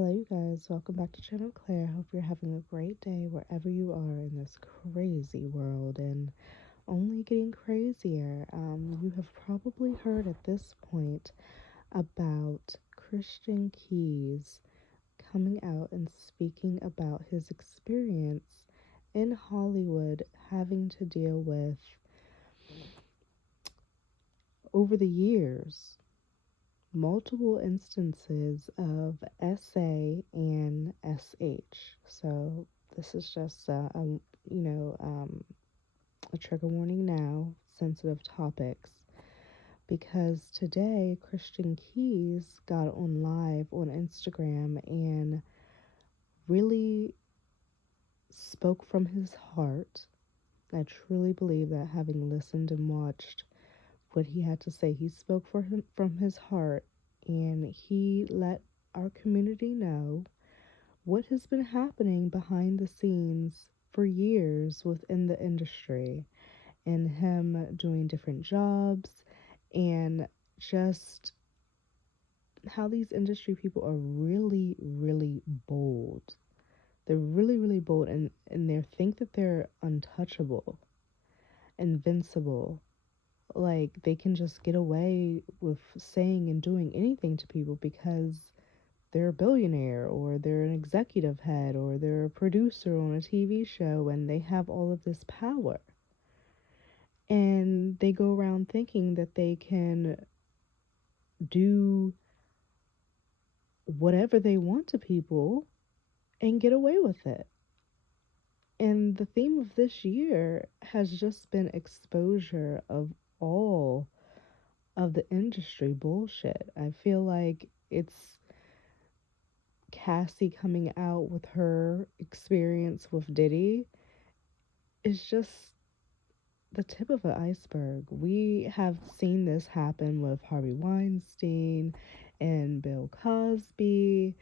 Hello, you guys. Welcome back to Channel Claire. Hope you're having a great day wherever you are in this crazy world and only getting crazier. You have probably heard at this point about Christian Keys coming out and speaking about his experience in Hollywood having to deal with over the years multiple instances of SA and SH. So this is just a trigger warning now, sensitive topics, because today Christian Keys got on live on Instagram and really spoke from his heart. I truly believe that, having listened and watched what he had to say, he spoke for him from his heart, and he let our community know what has been happening behind the scenes for years within the industry, and him doing different jobs, and just how these industry people are really, really bold. They're really, really bold, and they think that they're untouchable, invincible. Like they can just get away with saying and doing anything to people because they're a billionaire, or they're an executive head, or they're a producer on a TV show, and they have all of this power. And they go around thinking that they can do whatever they want to people and get away with it. And the theme of this year has just been exposure of all of the industry bullshit. I feel like it's Cassie coming out with her experience with Diddy is just the tip of the iceberg. We have seen this happen with Harvey Weinstein and Bill Cosby,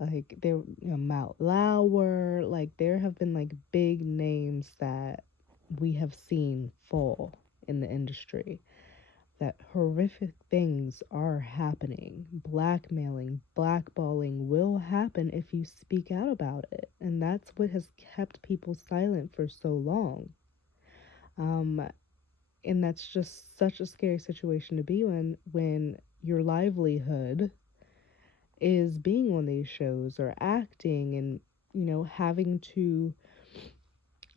like there, Matt Lauer. Like there have been like big names that we have seen fall in the industry. That horrific things are happening. Blackmailing, blackballing will happen if you speak out about it. And that's what has kept people silent for so long. Um, and that's just such a scary situation to be in when your livelihood is being on these shows or acting and, having to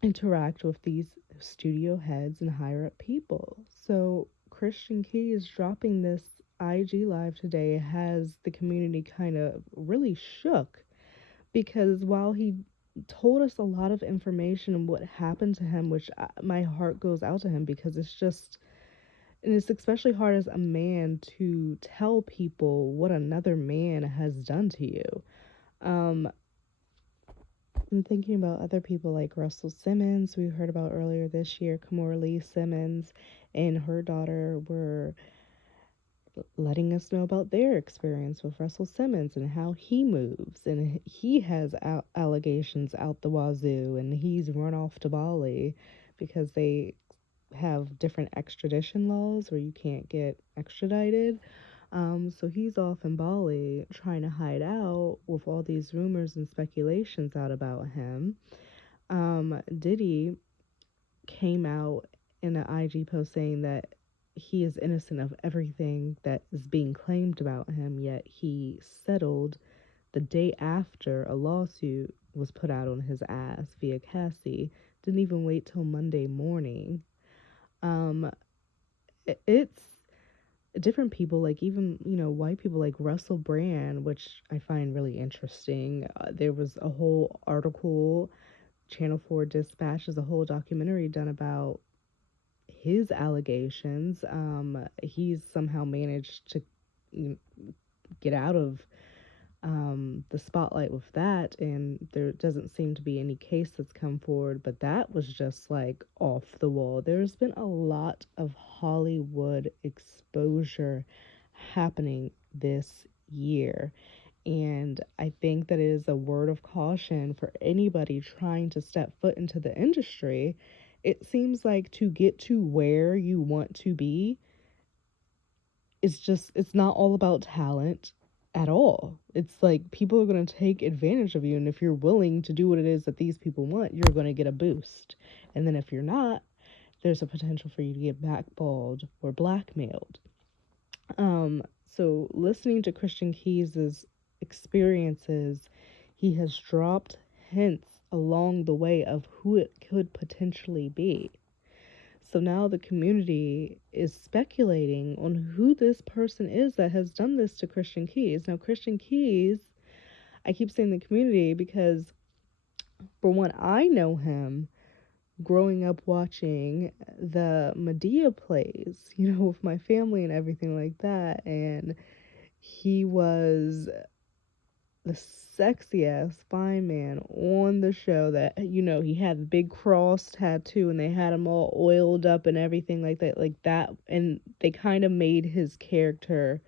interact with these studio heads and higher up people. So Christian Keys dropping this IG live today has the community kind of really shook, because while he told us a lot of information and what happened to him, which my heart goes out to him, because it's just, and it's especially hard as a man to tell people what another man has done to you. um I'm thinking about other people like Russell Simmons, we heard about earlier this year. Kimora Lee Simmons and her daughter were letting us know about their experience with Russell Simmons and how he moves. And he has allegations out the wazoo, and he's run off to Bali because they have different extradition laws where you can't get extradited. So he's off in Bali trying to hide out with all these rumors and speculations out about him. Diddy came out in an IG post saying that he is innocent of everything that is being claimed about him, yet he settled the day after a lawsuit was put out on his ass via Cassie. Didn't even wait till Monday morning. Um, it's different people, like even, white people like Russell Brand, which I find really interesting. There was a whole article, Channel 4 Dispatch is a whole documentary done about his allegations. He's somehow managed to get out of the spotlight with that, and there doesn't seem to be any case that's come forward, but that was just like off the wall. There's been a lot of Hollywood exposure happening this year, and I think that it is a word of caution for anybody trying to step foot into the industry. It seems like to get to where you want to be, it's not all about talent. at all. It's like people are going to take advantage of you. And if you're willing to do what it is that these people want, you're going to get a boost. And then if you're not, there's a potential for you to get blackballed or blackmailed. So listening to Christian Keyes' experiences, he has dropped hints along the way of who it could potentially be. So now the community is speculating on who this person is that has done this to Christian Keyes. Now, Christian Keyes, I keep saying the community because, for one, I know him growing up watching the Medea plays, with my family and everything like that. And he was the sexy ass fine man on the show that, he had the big cross tattoo and they had him all oiled up and everything like that. And they kind of made his character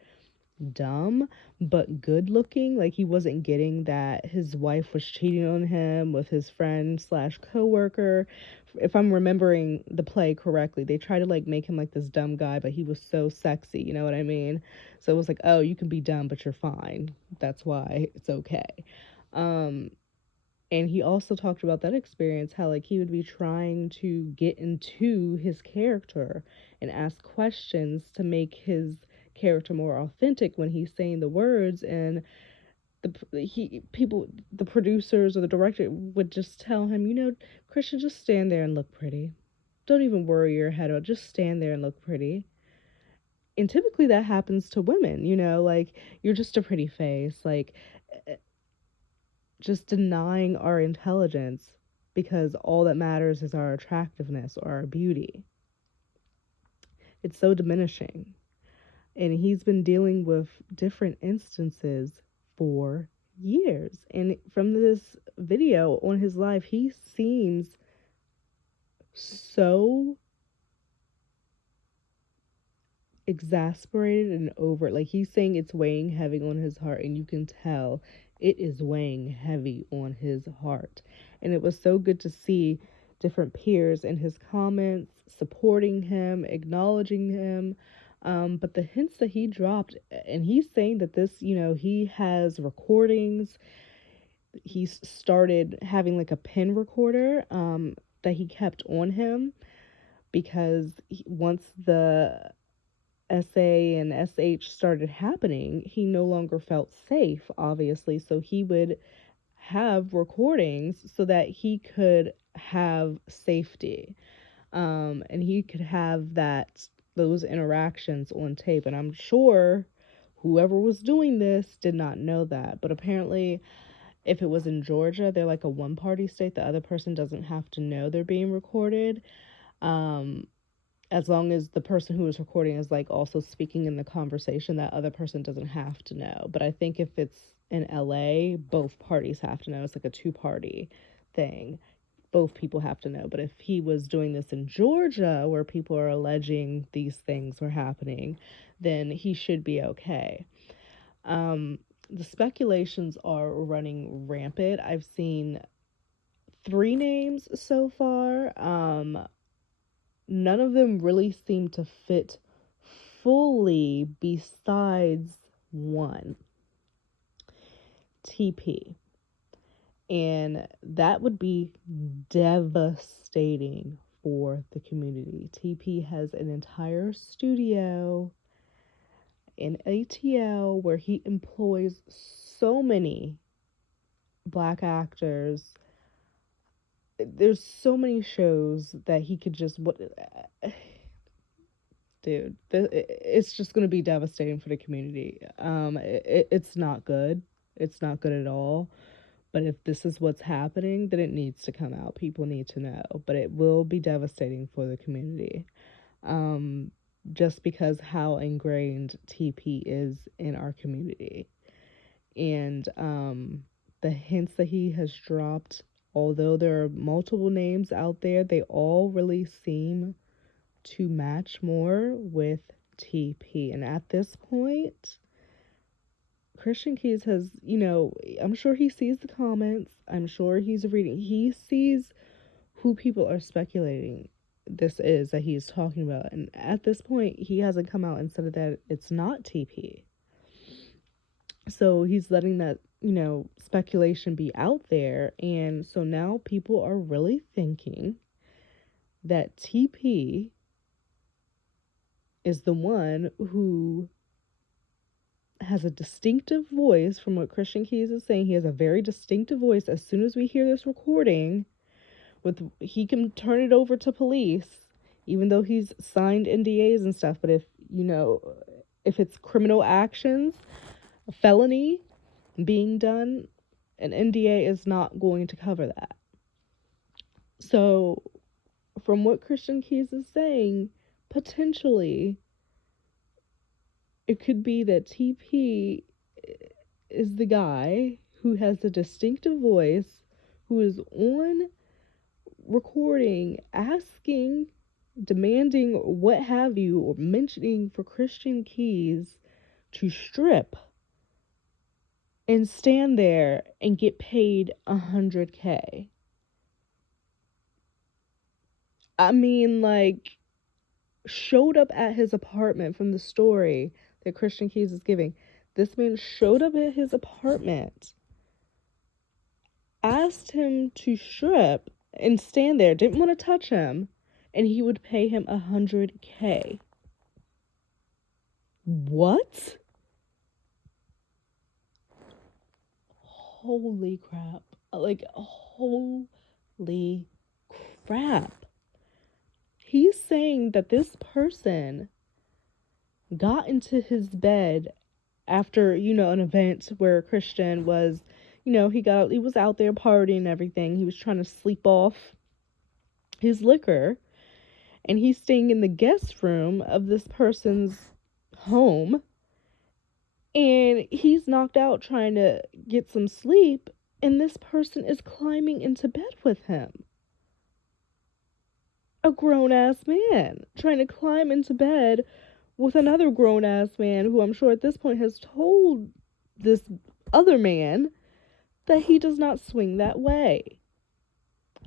dumb but good looking. Like, he wasn't getting that his wife was cheating on him with his friend slash coworker. If I'm remembering the play correctly, they try to like make him like this dumb guy, but he was so sexy, you know what I mean? So it was like, oh, you can be dumb but you're fine, that's why it's okay. um and he also talked about that experience, how like he would be trying to get into his character and ask questions to make his character more authentic when he's saying the words. And the producers or the director would just tell him, Christian, just stand there and look pretty. Don't even worry your head out. Just stand there and look pretty. And typically that happens to women, like, you're just a pretty face. Like, just denying our intelligence because all that matters is our attractiveness or our beauty. It's so diminishing. And he's been dealing with different instances for years. And from this video on his live, he seems so exasperated and over. Like, he's saying it's weighing heavy on his heart, and you can tell it is weighing heavy on his heart. And it was so good to see different peers in his comments supporting him, acknowledging him. But the hints that he dropped, and he's saying that this, he has recordings. He's started having like a pen recorder that he kept on him because once the SA and SH started happening, he no longer felt safe, obviously. So he would have recordings so that he could have safety. And he could have those interactions on tape. And I'm sure whoever was doing this did not know that. But apparently, if it was in Georgia, they're like a one-party state. The other person doesn't have to know they're being recorded. As long as the person who is recording is like also speaking in the conversation, that other person doesn't have to know. But I think if it's in LA, both parties have to know. It's like a two-party thing. Both people have to know. But if he was doing this in Georgia, where people are alleging these things were happening, then he should be okay. The speculations are running rampant. I've seen 3 names so far. None of them really seem to fit fully, besides one, TP. And that would be devastating for the community. TP has an entire studio in ATL where he employs so many black actors. There's so many shows that he could just dude, it's just going to be devastating for the community. It's not good. It's not good at all. But if this is what's happening, then it needs to come out. People need to know. But it will be devastating for the community. Just because how ingrained TP is in our community. And the hints that he has dropped, although there are multiple names out there, they all really seem to match more with TP. And at this point, Christian Keyes has, I'm sure he sees the comments. I'm sure he's reading. He sees who people are speculating this is that he's talking about. And at this point, he hasn't come out and said that it's not TP. So he's letting that, speculation be out there. And so now people are really thinking that TP is the one who has a distinctive voice. From what Christian Keys is saying, he has a very distinctive voice. As soon as we hear this recording, he can turn it over to police, even though he's signed NDAs and stuff. But if it's criminal actions, a felony being done, an NDA is not going to cover that. So from what Christian Keys is saying, potentially it could be that TP is the guy who has a distinctive voice, who is on recording asking, demanding, what have you, or mentioning for Christian Keys to strip and stand there and get paid $100K. I mean, like, showed up at his apartment. From the story that Christian Keys is giving, this man showed up at his apartment, asked him to strip and stand there, didn't want to touch him, and he would pay him $100K. What? Holy crap. Like, holy crap. He's saying that this person got into his bed after, an event where Christian was, he was out there partying and everything. He was trying to sleep off his liquor, and he's staying in the guest room of this person's home, and he's knocked out trying to get some sleep, and this person is climbing into bed with him. A grown-ass man trying to climb into bed with another grown-ass man who I'm sure at this point has told this other man that he does not swing that way.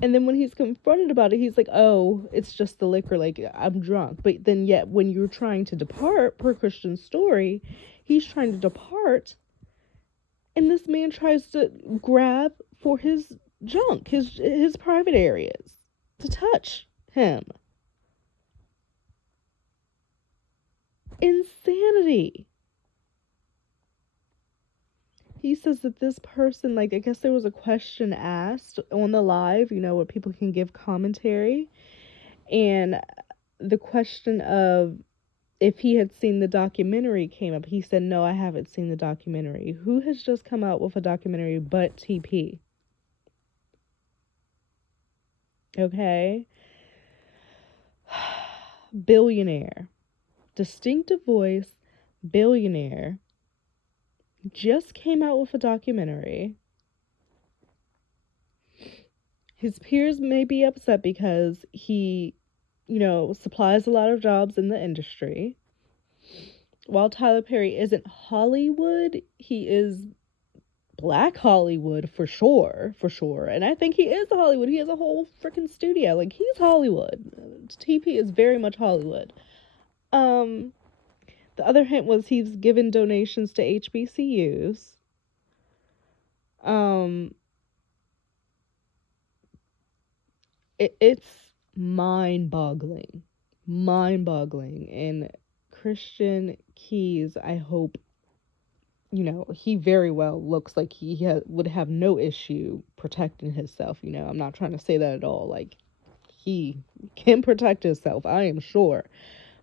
And then when he's confronted about it, he's like, oh, it's just the liquor, like, I'm drunk. But then yet when you're trying to depart, per Christian's story, he's trying to depart, and this man tries to grab for his junk, his private areas, to touch him. Insanity. He says that this person, like, I guess there was a question asked on the live, where people can give commentary, and the question of if he had seen the documentary came up. He said, no, I haven't seen the documentary. Who has just come out with a documentary but TP? Okay. Billionaire. Distinctive voice, billionaire. Just came out with a documentary. His peers may be upset because he, supplies a lot of jobs in the industry. While Tyler Perry isn't Hollywood, he is Black Hollywood for sure. And I think he is Hollywood. He has a whole freaking studio. Like, he's Hollywood. TP is very much Hollywood. The other hint was he's given donations to HBCUs. It's mind-boggling. And Christian Keys, I hope, he very well looks like he would have no issue protecting himself. I'm not trying to say that at all. Like, he can protect himself, I am sure.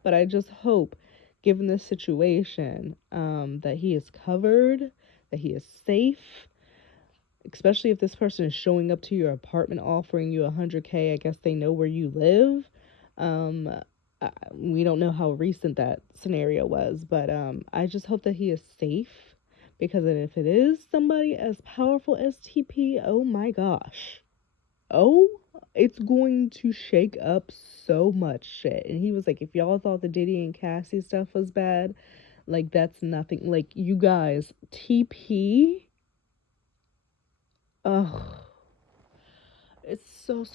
But I just hope, given this situation, that he is covered, that he is safe, especially if this person is showing up to your apartment offering you $100K. I guess they know where you live. We don't know how recent that scenario was, but I just hope that he is safe, because if it is somebody as powerful as TP, oh my gosh. Oh, it's going to shake up so much shit. And he was like, if y'all thought the Diddy and Cassie stuff was bad, like, that's nothing. Like, you guys, TP, ugh, it's so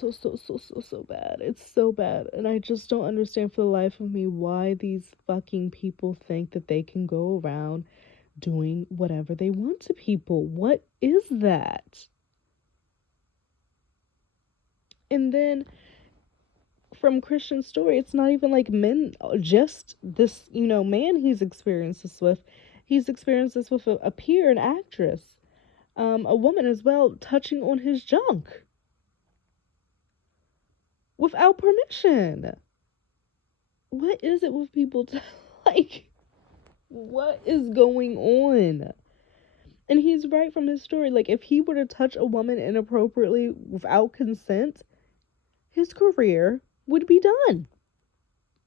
bad. It's so bad. And I just don't understand for the life of me why these fucking people think that they can go around doing whatever they want to people. What is that? And then from Christian story, it's not even like men, just this, man he's experienced this with. He's experienced this with a peer, an actress, a woman as well, touching on his junk without permission. What is it with people like, what is going on? And he's right from his story. Like, if he were to touch a woman inappropriately without consent, his career would be done.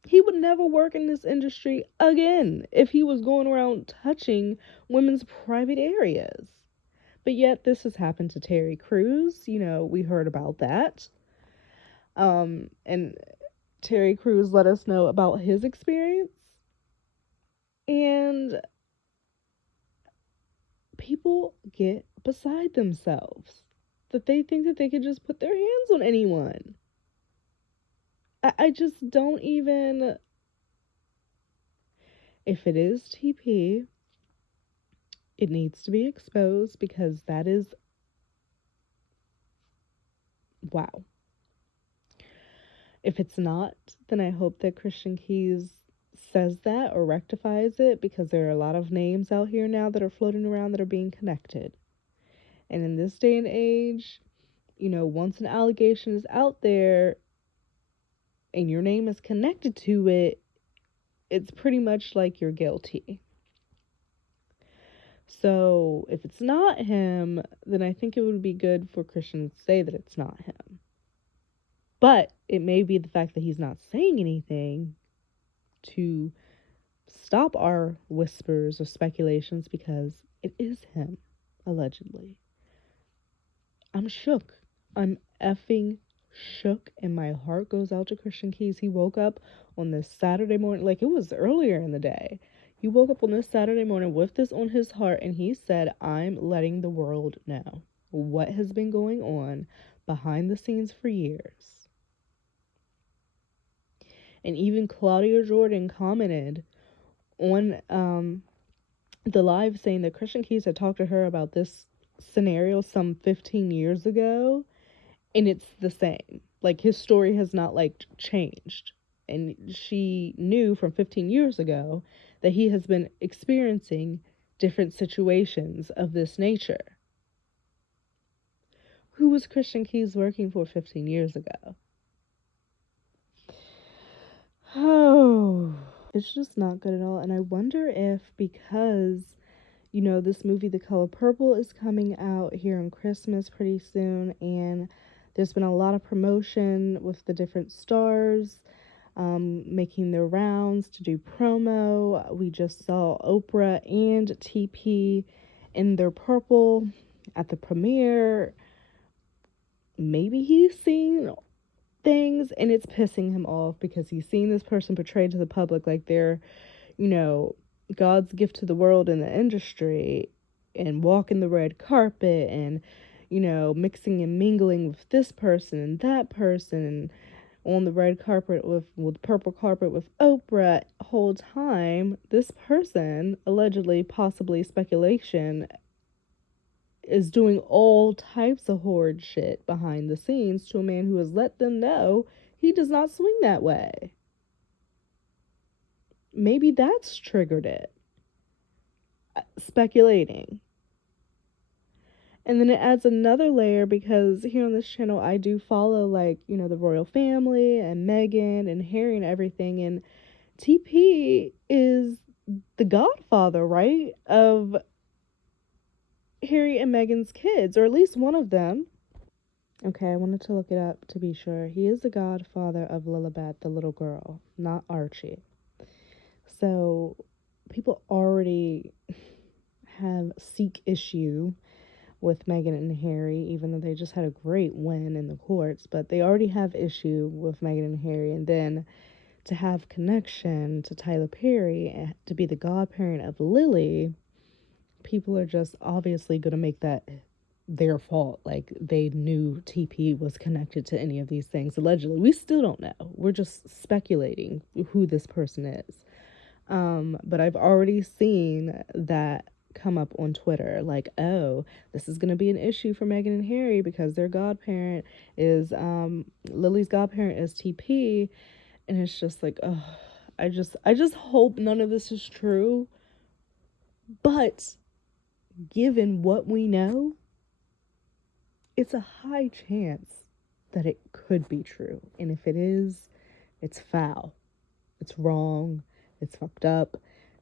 He would never work in this industry again if he was going around touching women's private areas. But yet, this has happened to Terry Crews. We heard about that. And Terry Crews let us know about his experience. And people get beside themselves that they think that they could just put their hands on anyone. I just don't even. If it is TP, it needs to be exposed, because that is. Wow. If it's not, then I hope that Christian Keys says that or rectifies it, because there are a lot of names out here now that are floating around that are being connected. And in this day and age, once an allegation is out there and your name is connected to it, it's pretty much like you're guilty. So if it's not him, then I think it would be good for Christian to say that it's not him. But it may be the fact that he's not saying anything to stop our whispers or speculations, because it is him, allegedly. I'm shook. I'm effing shook, and my heart goes out to Christian Keys. He woke up on this Saturday morning, like it was earlier in the day. He woke up on this Saturday morning with this on his heart, and he said, I'm letting the world know what has been going on behind the scenes for years. And even Claudia Jordan commented on the live saying that Christian Keys had talked to her about this scenario some 15 years ago, and it's the same. Like, his story has not changed, and she knew from 15 years ago that he has been experiencing different situations of this nature. Who was Christian Keys working for 15 years ago? Oh, it's just not good at all. And I wonder if, because this movie The Color Purple is coming out here on Christmas pretty soon, and there's been a lot of promotion with the different stars making their rounds to do promo. We just saw Oprah and TP in their purple at the premiere. Maybe he's seen things and it's pissing him off, because he's seen this person portrayed to the public like they're, God's gift to the world in the industry, and walking the red carpet, and mixing and mingling with this person and that person, and on the red carpet with purple carpet with Oprah. Whole time this person, allegedly, possibly speculation, is doing all types of horrid shit behind the scenes to a man who has let them know he does not swing that way. Maybe that's triggered it. Speculating. And then it adds another layer, because here on this channel I do follow the royal family and Meghan and Harry and everything, and TP is the godfather, right, of Harry and Meghan's kids, or at least one of them. Okay, I wanted to look it up to be sure. He is the godfather of Lilibet, the little girl, not Archie. So people already have Sikh issue with Meghan and Harry, even though they just had a great win in the courts, but they already have issue with Meghan and Harry. And then to have connection to Tyler Perry and to be the godparent of Lily, people are just obviously going to make that their fault. Like, they knew TP was connected to any of these things, allegedly. We still don't know. We're just speculating who this person is. But I've already seen that come up on Twitter, like, oh, this is going to be an issue for Meghan and Harry because their godparent is Lily's godparent is TP, and it's just like, oh, I just hope none of this is true. But given what we know, it's a high chance that it could be true. And if it is, it's foul. It's wrong. It's fucked up.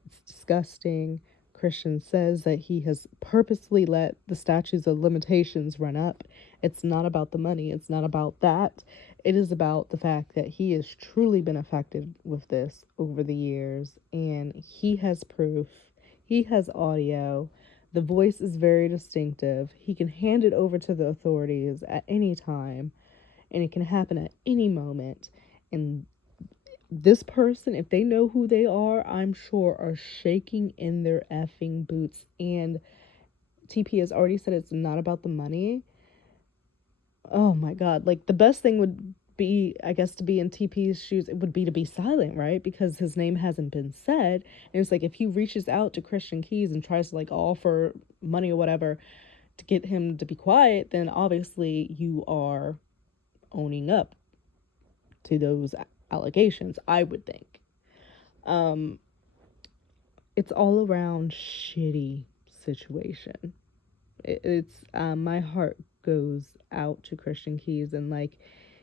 It's disgusting. Christian says that he has purposely let the statutes of limitations run up. It's not about the money. It's not about that. It is about the fact that he has truly been affected with this over the years, and he has proof. He has audio. The voice is very distinctive. He can hand it over to the authorities at any time, and it can happen at any moment. And this person, if they know who they are, I'm sure are shaking in their effing boots. And TP has already said it's not about the money. Oh my God. Like, the best thing would be, I guess, to be in TP's shoes, it would be to be silent, right? Because his name hasn't been said. And it's like, if he reaches out to Christian Keys and tries to, like, offer money or whatever to get him to be quiet, then obviously you are owning up to those allegations, I would think. It's all around shitty situation. It's my heart goes out to Christian Keys, and like,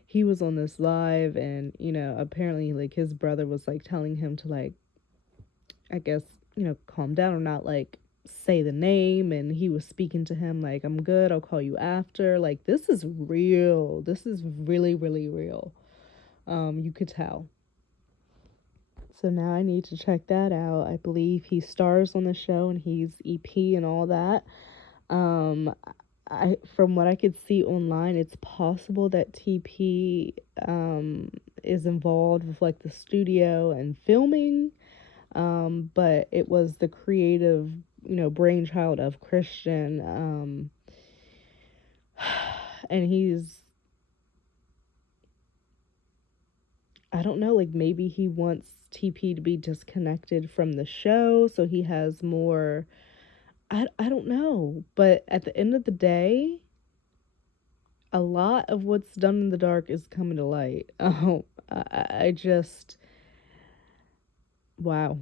he was on this live, and apparently like his brother was like telling him to, like, I guess, calm down or not like say the name, and he was speaking to him like, I'm good, I'll call you after. Like, this is real. This is really, really real. You could tell. So now I need to check that out. I believe he stars on the show and he's EP and all that. Um, from what I could see online, it's possible that TP is involved with like the studio and filming. But it was the creative, brainchild of Christian. And I don't know, like, maybe he wants TP to be disconnected from the show so he has more. I don't know, but at the end of the day, a lot of what's done in the dark is coming to light. Oh, I just, wow.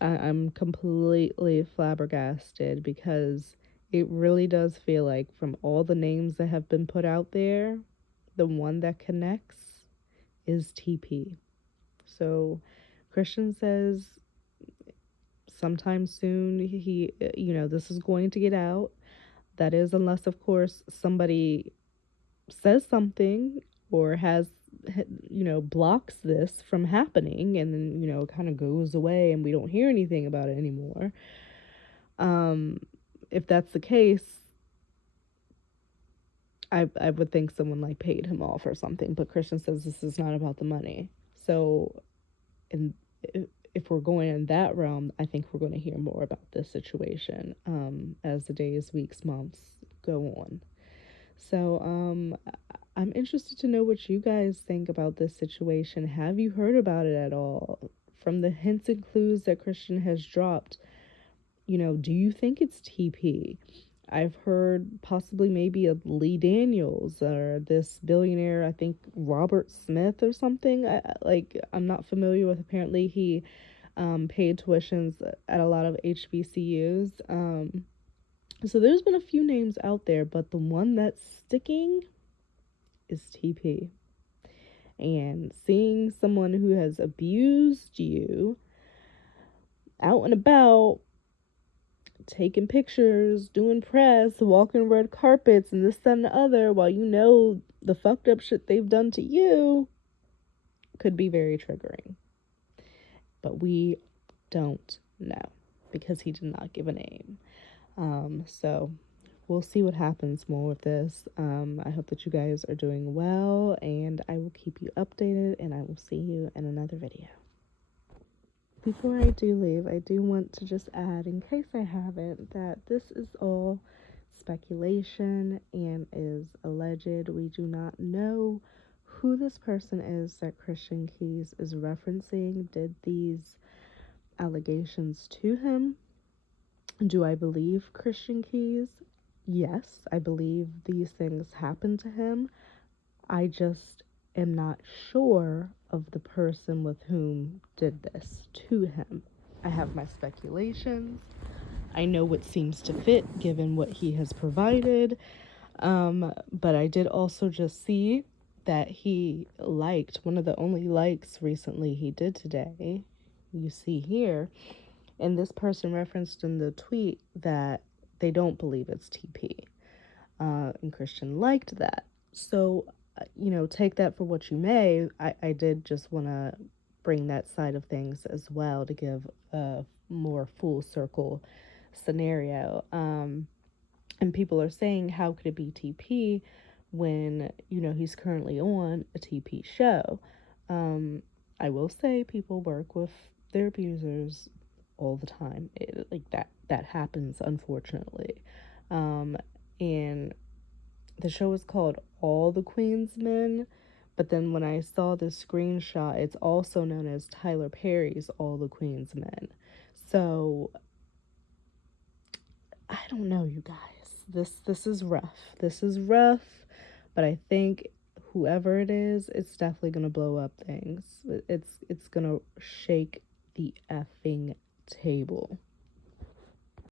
I'm completely flabbergasted, because it really does feel like, from all the names that have been put out there, the one that connects is TP. So Christian says sometime soon this is going to get out. That is, unless of course somebody says something or has blocks this from happening, and then kind of goes away and we don't hear anything about it anymore. If that's the case, I would think someone like paid him off or something, but Christian says this is not about the money. So, and if we're going in that realm, I think we're going to hear more about this situation as the days, weeks, months go on. So I'm interested to know what you guys think about this situation. Have you heard about it at all? From the hints and clues that Christian has dropped, do you think it's TP? I've heard possibly maybe of Lee Daniels or this billionaire, I think Robert Smith or something. I'm not familiar with. Apparently, he paid tuitions at a lot of HBCUs. So there's been a few names out there, but the one that's sticking is TP. And seeing someone who has abused you out and about, taking pictures, doing press, walking red carpets, and this, that, and the other, while you know the fucked up shit they've done to you, could be very triggering. But we don't know, because he did not give a name. So we'll see what happens more with this. I hope that you guys are doing well, and I will keep you updated, and I will see you in another video. Before I do leave, I do want to just add, in case I haven't, that this is all speculation and is alleged. We do not know who this person is that Christian Keys is referencing did these allegations to him. Do I believe Christian Keys? Yes, I believe these things happened to him. I just am not sure of the person with whom did this to him. I have my speculations. I know what seems to fit given what he has provided. But I did also just see that he liked one of the only likes recently he did today. You see here, and this person referenced in the tweet that they don't believe it's TP. And Christian liked that. So, take that for what you may. I did just want to bring that side of things as well to give a more full circle scenario. And people are saying, how could it be TP when, he's currently on a TP show? I will say people work with their abusers all the time. Like that happens, unfortunately. And the show is called All the Queen's Men, but then when I saw the screenshot, it's also known as Tyler Perry's All the Queen's Men. So I don't know, you guys. This is rough. This is rough, but I think whoever it is, it's definitely gonna blow up things. It's gonna shake the effing table.